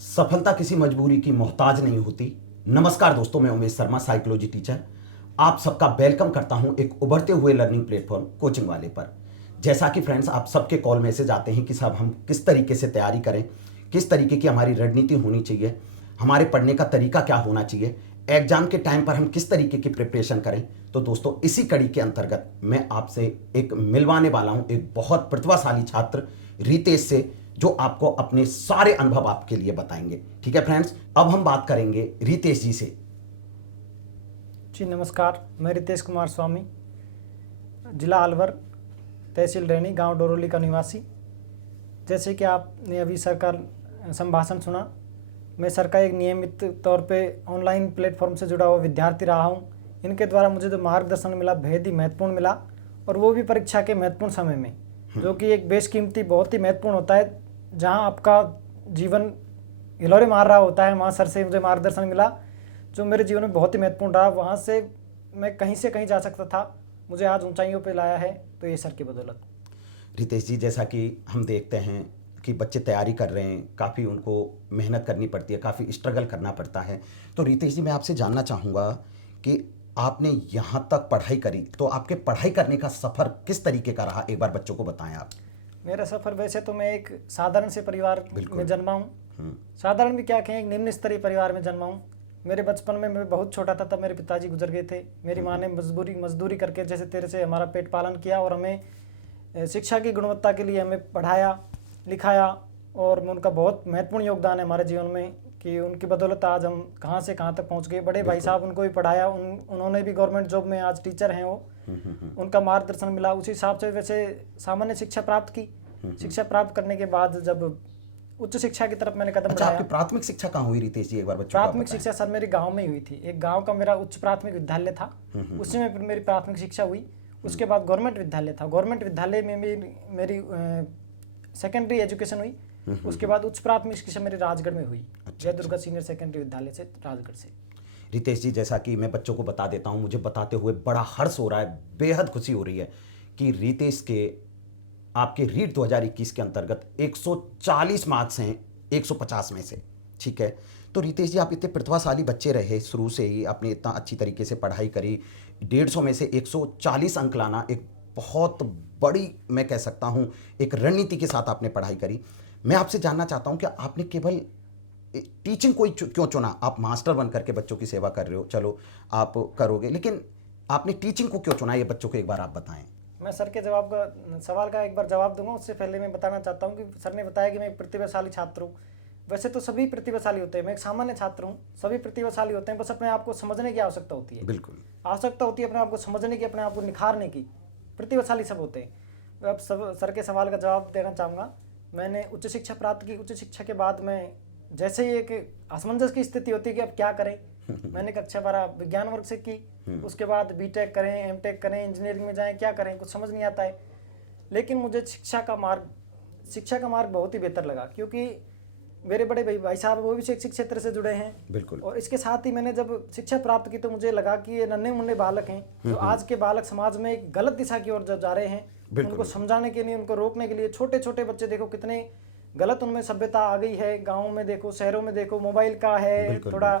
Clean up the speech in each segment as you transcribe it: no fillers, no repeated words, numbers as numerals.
सफलता किसी मजबूरी की मोहताज नहीं होती। नमस्कार दोस्तों, मैं उमेश शर्मा, साइकोलॉजी टीचर। आप सबका वेलकम करता हूं एक उभरते हुए लर्निंग प्लेटफॉर्म कोचिंग वाले पर। जैसा कि फ्रेंड्स, आप सबके कॉल मैसेज आते हैं कि साहब हम किस तरीके से तैयारी करें, किस तरीके की हमारी रणनीति होनी चाहिए, हमारे पढ़ने का तरीका क्या होना चाहिए, एग्जाम के टाइम पर हम किस तरीके की प्रिपरेशन करें। तो दोस्तों, इसी कड़ी के अंतर्गत मैं आपसे एक मिलवाने वाला हूं एक बहुत प्रतिभाशाली छात्र रितेश से, जो आपको अपने सारे अनुभव आपके लिए बताएंगे। ठीक है फ्रेंड्स, अब हम बात करेंगे रितेश जी से। जी नमस्कार, मैं रितेश कुमार स्वामी, जिला अलवर, तहसील रैनी, गांव डोरोली का निवासी। जैसे कि आपने अभी सर का संभाषण सुना, मैं सर का एक नियमित तौर पे ऑनलाइन प्लेटफॉर्म से जुड़ा हुआ विद्यार्थी रहा हूं। इनके द्वारा मुझे जो मार्गदर्शन मिला बेहद ही महत्वपूर्ण मिला, और वो भी परीक्षा के महत्वपूर्ण समय में, जो कि एक बेशकीमती बहुत ही महत्वपूर्ण होता है। जहां आपका जीवन हिलोरे मार रहा होता है, वहाँ सर से मुझे मार्गदर्शन मिला जो मेरे जीवन में बहुत ही महत्वपूर्ण रहा। वहाँ से मैं कहीं से कहीं जा सकता था, मुझे आज ऊंचाइयों पे लाया है, तो ये सर की बदौलत। रितेश जी, जैसा कि हम देखते हैं कि बच्चे तैयारी कर रहे हैं, काफ़ी उनको मेहनत करनी पड़ती है, काफ़ी स्ट्रगल करना पड़ता है। तो रितेश जी, मैं आपसे जानना चाहूँगा कि आपने यहाँ तक पढ़ाई करी, तो आपके पढ़ाई करने का सफ़र किस तरीके का रहा, एक बार बच्चों को बताएं आप। मेरा सफ़र, वैसे तो मैं एक साधारण से परिवार बिल्कुल। में जन्मा हूँ। साधारण भी क्या कहें, एक निम्न स्तरीय परिवार में जन्मा हूँ। मेरे बचपन में मैं बहुत छोटा था तब मेरे पिताजी गुजर गए थे। मेरी माँ ने मजदूरी करके जैसे तेरे से हमारा पेट पालन किया, और हमें शिक्षा की गुणवत्ता के लिए हमें पढ़ाया लिखाया, और उनका बहुत महत्वपूर्ण योगदान है हमारे जीवन में कि उनकी बदौलत आज हम कहाँ से कहाँ तक पहुँच गए। बड़े भाई साहब, उनको भी पढ़ाया, उन्होंने भी गवर्नमेंट जॉब में आज टीचर हैं वो। उनका मार्गदर्शन मिला, उसी हिसाब से वैसे सामान्य शिक्षा प्राप्त की। शिक्षा प्राप्त करने के बाद जब उच्च शिक्षा की तरफ मैंने कदम अच्छा, बढ़ाया। आपकी प्राथमिक शिक्षा कहाँ हुई रितेश जी, एक बार बच्चों को आप प्राथमिक बताएं। शिक्षा सर मेरे गांव में ही हुई थी। एक गांव का मेरा उच्च प्राथमिक विद्यालय था, उसी में मेरी प्राथमिक शिक्षा हुई। उसके बाद गवर्नमेंट विद्यालय था, गवर्नमेंट विद्यालय में मेरी सेकेंडरी एजुकेशन हुई। उसके बाद उच्च प्राथमिक शिक्षा मेरी राजगढ़ में हुई, जय दुर्गा सीनियर सेकेंडरी विद्यालय से, राजगढ़ से। रितेश जी, जैसा कि मैं बच्चों को बता देता हूं, मुझे बताते हुए बड़ा हर्ष हो रहा है, बेहद खुशी हो रही है कि रितेश के आपके रीट 2021 के अंतर्गत 140 मार्क्स हैं 150 में से। ठीक है, तो रितेश जी, आप इतने प्रतिभाशाली बच्चे रहे, शुरू से ही आपने इतना अच्छी तरीके से पढ़ाई करी, 150 में से 140 अंक लाना एक बहुत बड़ी, मैं कह सकता हूं, एक रणनीति के साथ आपने पढ़ाई करी। मैं आपसे जानना चाहता हूं कि आपने केवल टीचिंग को क्यों चुना। आप मास्टर बन करके बच्चों की सेवा कर रहे हो, चलो आप करोगे, लेकिन आपने टीचिंग को क्यों चुना, ये बच्चों को एक बार आप बताएं। मैं सर के सवाल का एक बार जवाब दूंगा। उससे पहले मैं बताना चाहता हूँ कि सर ने बताया कि मैं एक प्रतिभाशाली छात्र हूँ। वैसे तो सभी प्रतिभाशाली होते हैं, मैं एक सामान्य छात्र हूँ, सभी प्रतिभाशाली होते हैं, बस अपने आप को समझने की आवश्यकता होती है। बिल्कुल, आवश्यकता होती है अपने आप को समझने की, अपने आप को निखारने की। प्रतिभाशाली सब होते हैं। अब सब सर के सवाल का जवाब देना चाहूँगा। मैंने उच्च शिक्षा प्राप्त की। उच्च शिक्षा के बाद मैं जैसे ही एक असमंजस की स्थिति होती है कि अब क्या करें, मैंने कक्षा 12 विज्ञान वर्ग से की। उसके बाद बीटेक करें, एमटेक करें, इंजीनियरिंग में जाएं, क्या करें, कुछ समझ नहीं आता है। लेकिन मुझे शिक्षा का मार्ग बहुत ही बेहतर लगा, क्योंकि मेरे बड़े भाई साहब वो भी शैक्षिक क्षेत्र से जुड़े हैं। बिल्कुल। और इसके साथ ही मैंने जब शिक्षा प्राप्त की तो मुझे लगा कि ये नन्हे मुन्ने बालक हैं, तो आज के बालक समाज में एक गलत दिशा की ओर जब जा रहे हैं, उनको समझाने के लिए, उनको रोकने के लिए, छोटे छोटे बच्चे देखो कितने गलत उनमें सभ्यता आ गई है। गाँव में देखो, शहरों में देखो, मोबाइल का है, थोड़ा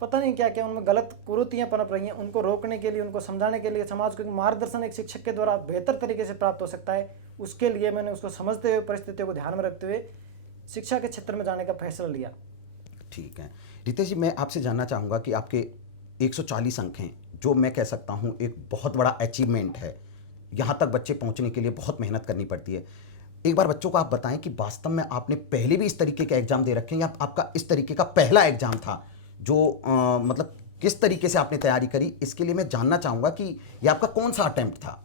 पता नहीं क्या क्या उनमें गलत कुरीतियां पनप रही हैं। उनको रोकने के लिए, उनको समझाने के लिए, समाज को मार्गदर्शन एक शिक्षक के द्वारा बेहतर तरीके से प्राप्त हो सकता है। उसके लिए मैंने उसको समझते हुए, परिस्थितियों को ध्यान में रखते हुए शिक्षा के क्षेत्र में जाने का फैसला लिया। ठीक है रितेश जी, मैं आपसे जानना चाहूँगा कि आपके 140 अंक हैं, जो मैं कह सकता हूँ एक बहुत बड़ा अचीवमेंट है। यहाँ तक बच्चे पहुँचने के लिए बहुत मेहनत करनी पड़ती है। एक बार बच्चों को आप बताएं कि वास्तव में आपने पहले भी इस तरीके का एग्जाम दे रखे हैं, या आपका इस तरीके का पहला एग्जाम था, जो मतलब किस तरीके से आपने तैयारी करी, इसके लिए मैं जानना चाहूँगा कि ये आपका कौन सा अटेम्प्ट था।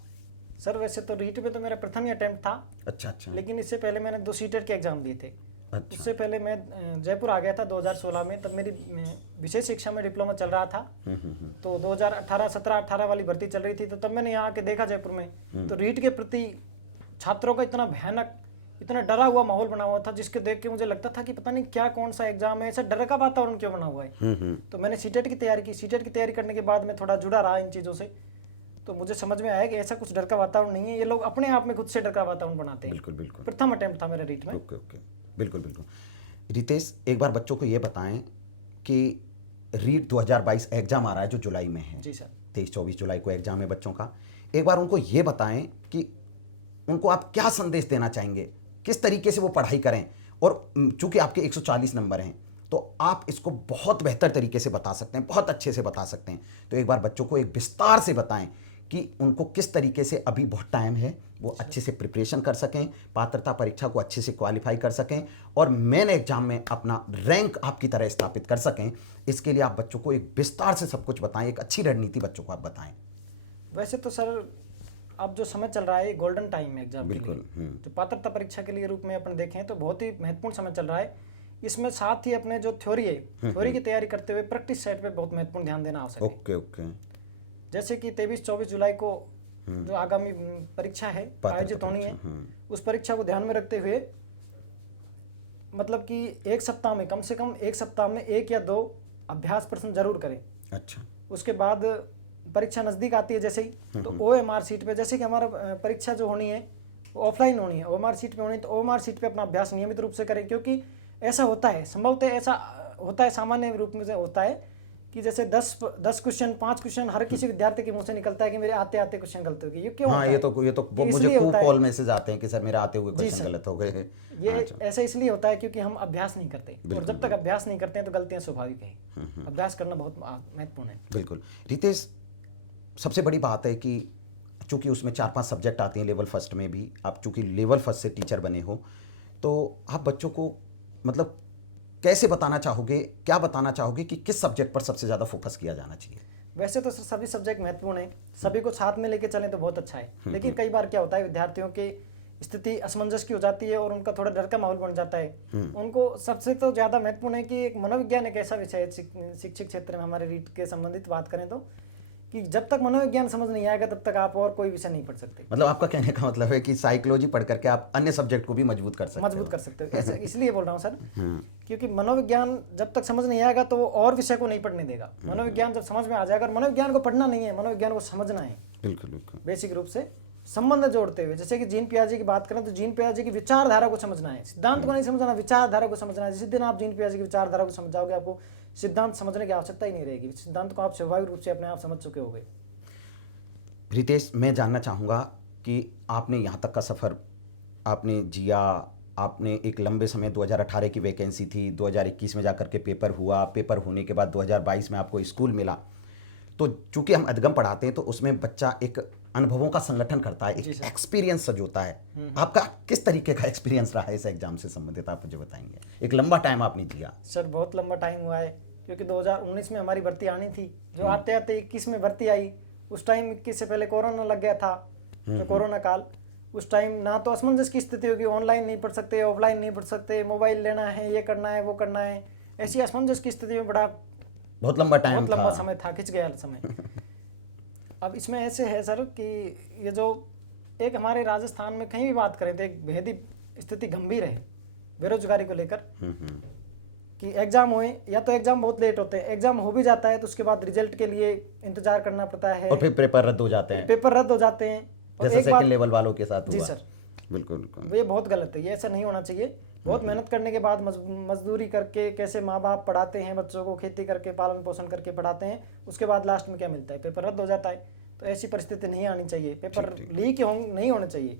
सर वैसे तो रीट में तो मेरा प्रथम ही अटेम्प्ट था। अच्छा। लेकिन इससे पहले मैंने 2 सीटेट के एग्जाम दिए थे। अच्छा। उससे पहले मैं जयपुर आ गया था 2016 में, तब मेरी विशेष शिक्षा में डिप्लोमा चल रहा था। तो 2018 वाली भर्ती चल रही थी, तो तब मैंने यहाँ आके देखा जयपुर में, तो रीट के प्रति छात्रों का इतना भयानक, इतना डरा हुआ माहौल बना हुआ था, जिसके देख के मुझे लगता था कि पता नहीं क्या, कौन सा एग्जाम है, ऐसा डर का वातावरण क्यों बना हुआ है। तो मैंने सीटेट की तैयारी की। सीटेट की तैयारी करने के बाद मैं थोड़ा जुड़ा रहा इन चीज़ों से, तो मुझे समझ में आया कि ऐसा कुछ डर का वातावरण नहीं है, ये लोग अपने आप में खुद से डर का वातावरण बनाते हैं। बिल्कुल। प्रथम अटेम्प्ट था मेरा रीट में। ओके। बिल्कुल। रितेश, एक बार बच्चों को ये बताएं कि रीट 2022 एग्जाम आ रहा है जो जुलाई में है। जी सर। 23-24 जुलाई को एग्जाम है बच्चों का। एक बार उनको ये बताएं कि उनको आप क्या संदेश देना चाहेंगे, किस तरीके से वो पढ़ाई करें। और चूंकि आपके 140 नंबर हैं तो आप इसको बहुत बेहतर तरीके से बता सकते हैं, बहुत अच्छे से बता सकते हैं। तो एक बार बच्चों को एक विस्तार से बताएं कि उनको किस तरीके से, अभी बहुत टाइम है, वो अच्छे से प्रिपरेशन कर सकें, पात्रता परीक्षा को अच्छे से क्वालिफाई कर सकें और मेन एग्जाम में अपना रैंक आपकी तरह स्थापित कर सकें। इसके लिए आप बच्चों को एक विस्तार से सब कुछ बताएं, एक अच्छी रणनीति बच्चों को आप बताएं। वैसे तो सर अब जो समय चल रहा है गोल्डन टाइम है एग्जाम के बिल्कुल। लिए, जो पात्रता परीक्षा के लिए रूप में अपन देखें तो बहुत ही महत्वपूर्ण समय चल रहा है। इसमें साथ ही अपने जो थ्योरी है, थ्योरी की तैयारी करते हुए प्रैक्टिस सेट पे बहुत महत्वपूर्ण ध्यान देना आवश्यक है। Okay okay. जैसे कि 23-24 जुलाई को जो आगामी परीक्षा है आयोजित होनी है, उस परीक्षा को ध्यान में रखते हुए मतलब कि एक सप्ताह में, कम से कम एक सप्ताह में 1 या 2 अभ्यास प्रश्न जरूर करें। अच्छा। उसके बाद परीक्षा नज़दीक आती है जैसे ही, तो OMR सीट पे, जैसे कि हमारा परीक्षा जो होनी है वो ऑफलाइन होनी है, OMR सीट पे होनी है, तो OMR सीट पे अपना अभ्यास नियमित रूप से करें। क्योंकि ऐसा होता है, संभवतः ऐसा होता है, सामान्य रूप में से होता है कि जैसे 10 क्वेश्चन, 5 क्वेश्चन हर किसी विद्यार्थी के मुंह से निकलता है कि मेरे आते आते क्वेश्चन गलत हो गए। ये क्यों हाँ, होता है? ये तो ये मुझे इसलिए खूब होता है। कॉल मैसेज आते हैं कि सर मेरे आते हुए जी क्वेश्चन सर। गलत हो गए। ये ऐसा इसलिए होता है क्योंकि हम अभ्यास नहीं करते, और बिल्कुल, जब तक अभ्यास नहीं करते हैं तो गलतियां स्वाभाविक है। अभ्यास करना बहुत महत्वपूर्ण है। बिल्कुल। रितेश, सबसे बड़ी बात है कि चूंकि उसमें 4-5 सब्जेक्ट आते हैं लेवल फर्स्ट में भी, आप चूंकि लेवल फर्स्ट से टीचर बने हो, तो आप बच्चों को मतलब कैसे बताना चाहोगे, क्या बताना चाहोगे कि किस सब्जेक्ट पर सबसे ज़्यादा फोकस किया जाना चाहिए? वैसे तो सभी सब्जेक्ट महत्वपूर्ण है, सभी को साथ में लेके चलें तो बहुत अच्छा है। लेकिन कई बार क्या होता है, विद्यार्थियों की स्थिति असमंजस की हो जाती है और उनका थोड़ा डर का माहौल बन जाता है। उनको सबसे तो ज़्यादा महत्वपूर्ण है कि एक मनोविज्ञान एक ऐसा विषय है शिक्षक क्षेत्र में, हमारे रीट के संबंधित बात करें तो, कि जब तक मनोविज्ञान समझ नहीं आएगा तब तक आप और कोई विषय नहीं पढ़ सकते। मतलब आपका कहने का मतलब है कि साइकोलॉजी पढ़ करके आप अन्य सब्जेक्ट को भी मजबूत कर सकते हो। ऐसे इसलिए बोल रहा हूँ सर, क्योंकि मनोविज्ञान जब तक समझ नहीं आएगा तो वो और विषय को नहीं पढ़ने देगा। मनोविज्ञान जब समझ में आ जाएगा, और मनोविज्ञान को पढ़ना नहीं है, मनोविज्ञान को समझना है। बिल्कुल बिल्कुल। बेसिक रूप से संबंध जोड़ते हुए, जैसे कि जीन पियाजे की बात करें तो जीन पियाजे की विचारधारा को समझना है, सिद्धांत को नहीं समझना, विचारधारा को समझना है। जिस दिन आप जीन पियाजे की विचारधारा को समझ जाओगे, आपको सिद्धांत समझने की आवश्यकता ही नहीं रहेगी। सिद्धांत को आप स्वाभाविक रूप से अपने आप समझ चुके होंगे। रितेश, मैं जानना चाहूँगा कि आपने यहाँ तक का सफ़र आपने जिया, आपने एक लंबे समय 2018 की वैकेंसी थी, 2021 में जाकर के पेपर हुआ, पेपर होने के बाद 2022 में आपको स्कूल मिला। तो चूंकि हम अधगम पढ़ाते हैं तो उसमें बच्चा एक अनुभवों का संगठन करता है, एक एक्सपीरियंस सजोता है। आपका किस तरीके का एक्सपीरियंस रहा है इस एग्जाम से संबंधित, आप मुझे बताएंगे? एक लंबा टाइम आपने जिया। सर बहुत लंबा टाइम हुआ है, क्योंकि 2019 में हमारी भर्ती आनी थी, जो आते आते 21 में भर्ती आई। उस टाइम 21 से पहले कोरोना लग गया था, जो कोरोना काल, उस टाइम ना तो असमंजस की स्थिति होगी, ऑनलाइन नहीं पढ़ सकते, ऑफलाइन नहीं पढ़ सकते, मोबाइल लेना है, ये करना है, वो करना है, ऐसी असमंजस की स्थिति में बहुत लंबा टाइम, बहुत लंबा समय था, खिंच गया समय। अब इसमें ऐसे है सर कि ये जो एक हमारे राजस्थान में कहीं भी बात करें तो एक बेहद ही स्थिति गंभीर है बेरोजगारी को लेकर, कि एग्जाम हुए या तो एग्जाम बहुत लेट होते हैं, एग्जाम हो भी जाता है तो उसके बाद रिजल्ट के लिए इंतजार करना पड़ता है, और फिर पेपर रद्द हो जाते हैं, पेपर रद्द हो जाते हैं। और जैसे सेकंड लेवल वालों के साथ हुआ। जी सर, बिल्कुल बिल्कुल। ये बहुत गलत है, ये ऐसा नहीं होना चाहिए। बहुत मेहनत करने के बाद मजदूरी करके कैसे माँ बाप पढ़ाते हैं बच्चों को, खेती करके पालन पोषण करके पढ़ाते हैं, उसके बाद लास्ट में क्या मिलता है, पेपर रद्द हो जाता है। तो ऐसी परिस्थिति नहीं आनी चाहिए, पेपर लीक नहीं होने चाहिए।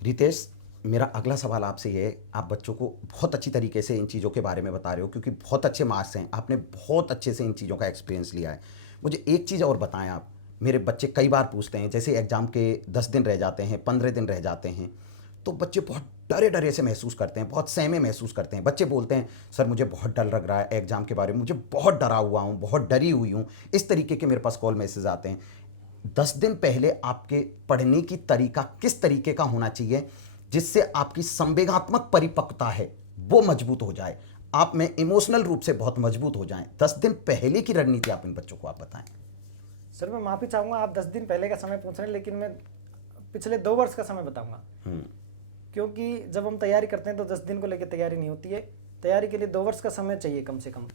रितेश, मेरा अगला सवाल आपसे है, आप बच्चों को बहुत अच्छी तरीके से इन चीज़ों के बारे में बता रहे हो क्योंकि बहुत अच्छे मार्क्स हैं, आपने बहुत अच्छे से इन चीज़ों का एक्सपीरियंस लिया है। मुझे एक चीज़ और बताएं आप, मेरे बच्चे कई बार पूछते हैं, जैसे एग्ज़ाम के 10 दिन रह जाते हैं, 15 दिन रह जाते हैं, तो बच्चे बहुत डरे डरे से महसूस करते हैं, बहुत सहमे महसूस करते हैं। बच्चे बोलते हैं सर मुझे बहुत डर लग रहा है एग्ज़ाम के बारे में, मुझे बहुत डरा हुआ हूँ, बहुत डरी हुई हूँ, इस तरीके के मेरे पास कॉल मैसेज आते हैं। 10 दिन पहले आपके पढ़ने की तरीका किस तरीके का होना चाहिए जिससे आपकी संवेगात्मक परिपक्वता है वो मजबूत हो जाए, आप में इमोशनल रूप से बहुत मजबूत हो जाएं? 10 दिन पहले की रणनीति आप इन बच्चों को आप बताएं। सर मैं माफ़ी चाहूँगा, आप 10 दिन पहले का समय पूछ रहे हैं, लेकिन मैं पिछले 2 वर्ष का समय बताऊँगा। क्योंकि जब हम तैयारी करते हैं तो 10 दिन को लेकर तैयारी नहीं होती है, तैयारी के लिए 2 वर्ष का समय चाहिए कम से कम।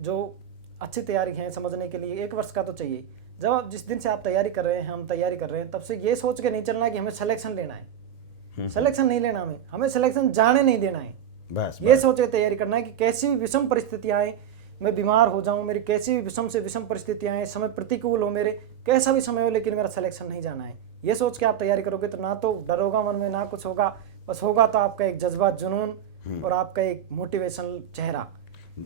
जो अच्छी तैयारी है समझने के लिए 1 वर्ष का तो चाहिए। जब जिस दिन से आप तैयारी कर रहे हैं, हम तैयारी कर रहे हैं, तब से ये सोच के नहीं चलना कि हमें सिलेक्शन लेना है, सिलेक्शन नहीं लेना, हमें सिलेक्शन जाने नहीं देना है। बस ये बस। सोच के तैयारी करना है कि कैसी भी विषम परिस्थितियां आए, मैं बीमार हो जाऊं, मेरी कैसी भी विषम से विषम परिस्थितियां आए, समय प्रतिकूल हो मेरे, कैसा भी समय हो, लेकिन मेरा सिलेक्शन नहीं जाना है। ये सोच के आप तैयारी करोगे तो ना तो डर होगा मन में, ना कुछ होगा, बस होगा तो आपका एक जज्बा, जुनून और आपका एक मोटिवेशनल चेहरा।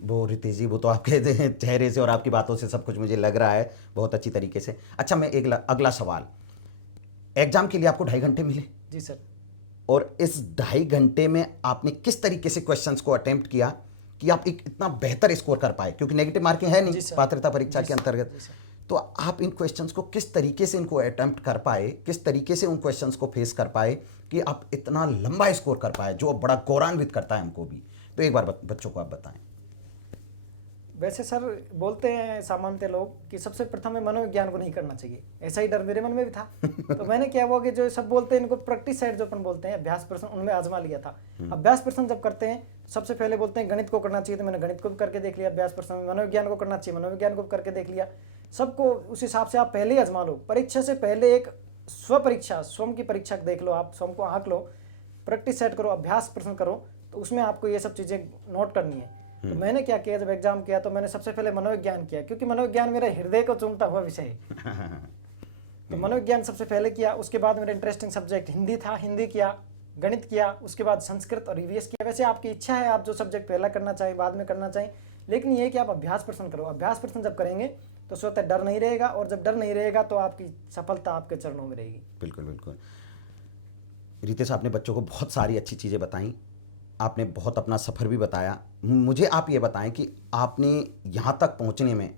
वो रितेश जी, वो तो आपके चेहरे से और आपकी बातों से सब कुछ मुझे लग रहा है बहुत अच्छी तरीके से। अच्छा, मैं एक अगला सवाल, एग्जाम के लिए आपको 2.5 घंटे मिले जी सर। और इस 2.5 घंटे में आपने किस तरीके से क्वेश्चंस को अटेम्प्ट किया कि आप एक इतना बेहतर स्कोर कर पाए, क्योंकि नेगेटिव मार्किंग है जी नहीं सर। पात्रता परीक्षा जी के सर। अंतर्गत। जी सर। तो आप इन क्वेश्चंस को किस तरीके से इनको अटेम्प्ट कर पाए, किस तरीके से उन क्वेश्चंस को फेस कर पाए कि आप इतना लंबा स्कोर कर पाए, जो बड़ा गौरवान्वित करता है हमको भी। तो एक बार बच्चों को आप बताएं। वैसे सर बोलते हैं सामान्यतः लोग कि सबसे प्रथम में मनोविज्ञान को नहीं करना चाहिए, ऐसा ही डर मेरे मन में भी था। तो मैंने क्या हुआ कि जो सब बोलते हैं इनको प्रैक्टिस सेट जो अपन बोलते हैं, अभ्यास प्रश्न, उनमें आजमा लिया था। अभ्यास प्रश्न जब करते हैं तो सबसे पहले बोलते हैं गणित को करना चाहिए, तो मैंने गणित को भी करके देख लिया अभ्यास प्रश्न में। मनोविज्ञान को करना चाहिए, मनोविज्ञान को भी करके देख लिया। सबको उस हिसाब से आप पहले ही आजमा लो। परीक्षा से पहले एक स्व परीक्षा, स्वयं की परीक्षा देख लो, आप स्वयं को आंक लो, प्रैक्टिस सेट करो, अभ्यास प्रश्न करो, तो उसमें आपको ये सब चीज़ें नोट करनी है। तो मैंने क्या किया, जब एग्जाम किया तो मैंने सबसे पहले मनोविज्ञान किया, क्योंकि मनोविज्ञान मेरा हृदय को चूमता हुआ विषय है। तो मनोविज्ञान सबसे पहले किया। उसके बाद मेरा इंटरेस्टिंग सब्जेक्ट हिंदी था, हिंदी किया, गणित किया, उसके बाद संस्कृत और ईवीएस किया। वैसे आपकी इच्छा है, आप जो सब्जेक्ट पहला करना चाहें बाद में करना चाहें, लेकिन ये कि आप अभ्यास प्रश्न करो। अभ्यास प्रश्न जब करेंगे तो स्वतः डर नहीं रहेगा, और जब डर नहीं रहेगा तो आपकी सफलता आपके चरणों में रहेगी। बिल्कुल बिल्कुल। रितेश, आपने बच्चों को बहुत सारी अच्छी चीज़ें बताई, आपने बहुत अपना सफ़र भी बताया। मुझे आप ये बताएं कि आपने यहाँ तक पहुँचने में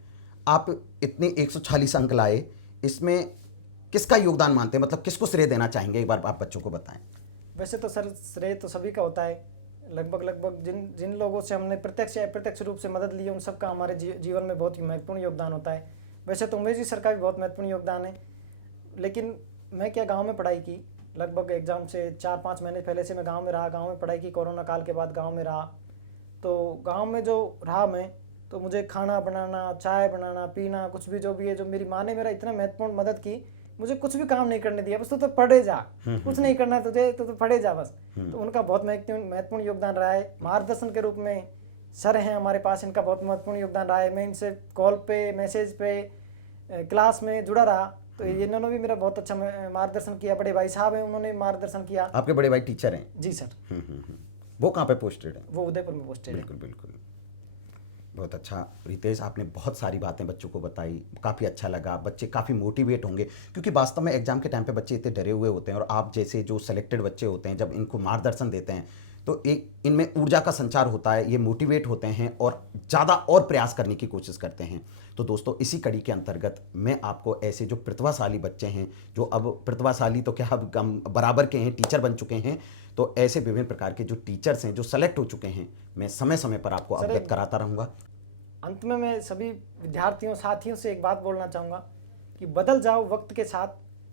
आप इतने 140 अंक लाए, इसमें किसका योगदान मानते हैं, मतलब किसको श्रेय देना चाहेंगे, एक बार आप बच्चों को बताएं। वैसे तो सर श्रेय तो सभी का होता है, लगभग जिन जिन लोगों से हमने प्रत्यक्ष या अप्रत्यक्ष रूप से मदद ली है, उन सबका हमारे जीवन में बहुत ही महत्वपूर्ण योगदान होता है। वैसे तो उमेश जी सर का भी बहुत महत्वपूर्ण योगदान है। लेकिन मैं क्या गांव में पढ़ाई की, लगभग एग्ज़ाम से 4-5 महीने पहले से मैं गांव में रहा, गांव में पढ़ाई की, कोरोना काल के बाद गांव में रहा। तो गांव में जो रहा मैं, तो मुझे खाना बनाना, चाय बनाना, पीना, कुछ भी जो भी है, जो मेरी माँ ने मेरा इतना महत्वपूर्ण मदद की, मुझे कुछ भी काम नहीं करने दिया, बस तो पढ़े जा, कुछ नहीं करना है तुझे तो पढ़े जा बस। तो उनका बहुत महत्वपूर्ण योगदान रहा है। मार्गदर्शन के रूप में सर हैं हमारे पास, इनका बहुत महत्वपूर्ण योगदान रहा है। मैं इनसे कॉल पे, मैसेज पे, क्लास में जुड़ा रहा, तो इन्होंने भी मेरा बहुत अच्छा मार्गदर्शन किया। बड़े भाई साहब हैं, उन्होंने मार्गदर्शन किया। आपके बड़े भाई टीचर हैं? जी सर। वो कहाँ पे पोस्टेड हैं? वो उदयपुर में पोस्टेड है। बिल्कुल बिल्कुल, बहुत अच्छा। रितेश, आपने बहुत सारी बातें बच्चों को बताई, काफ़ी अच्छा लगा। बच्चे काफ़ी मोटिवेट होंगे, क्योंकि वास्तव में एग्जाम के टाइम पे बच्चे इतने डरे हुए होते हैं, और आप जैसे जो सेलेक्टेड बच्चे होते हैं, जब इनको मार्गदर्शन देते हैं तो एक इनमें ऊर्जा का संचार होता है, ये मोटिवेट होते हैं और ज़्यादा और प्रयास करने की कोशिश करते हैं। तो दोस्तों, इसी कड़ी के अंतर्गत मैं आपको ऐसे जो प्रतिभाशाली बच्चे हैं, जो अब प्रतिभाशाली तो क्या अब हम बराबर के हैं, टीचर बन चुके हैं, तो ऐसे विभिन्न प्रकार के जो टीचर्स हैं, जो सेलेक्ट हो चुके हैं, मैं समय समय पर आपको अवगत कराता रहूँगा। अंत में मैं सभी विद्यार्थियों, साथियों से एक बात बोलना चाहूँगा कि बदल जाओ वक्त के साथ,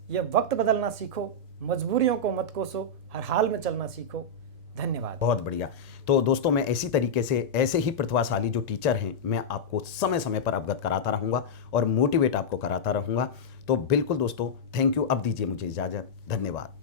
यह वक्त बदलना सीखो, मजबूरियों को मत कोसो, हर हाल में चलना सीखो। धन्यवाद। बहुत बढ़िया। तो दोस्तों, मैं इसी तरीके से ऐसे ही प्रतिभाशाली जो टीचर हैं, मैं आपको समय समय पर अवगत कराता रहूँगा और मोटिवेट आपको कराता रहूँगा। तो बिल्कुल दोस्तों, थैंक यू। अब दीजिए मुझे इजाज़त। धन्यवाद।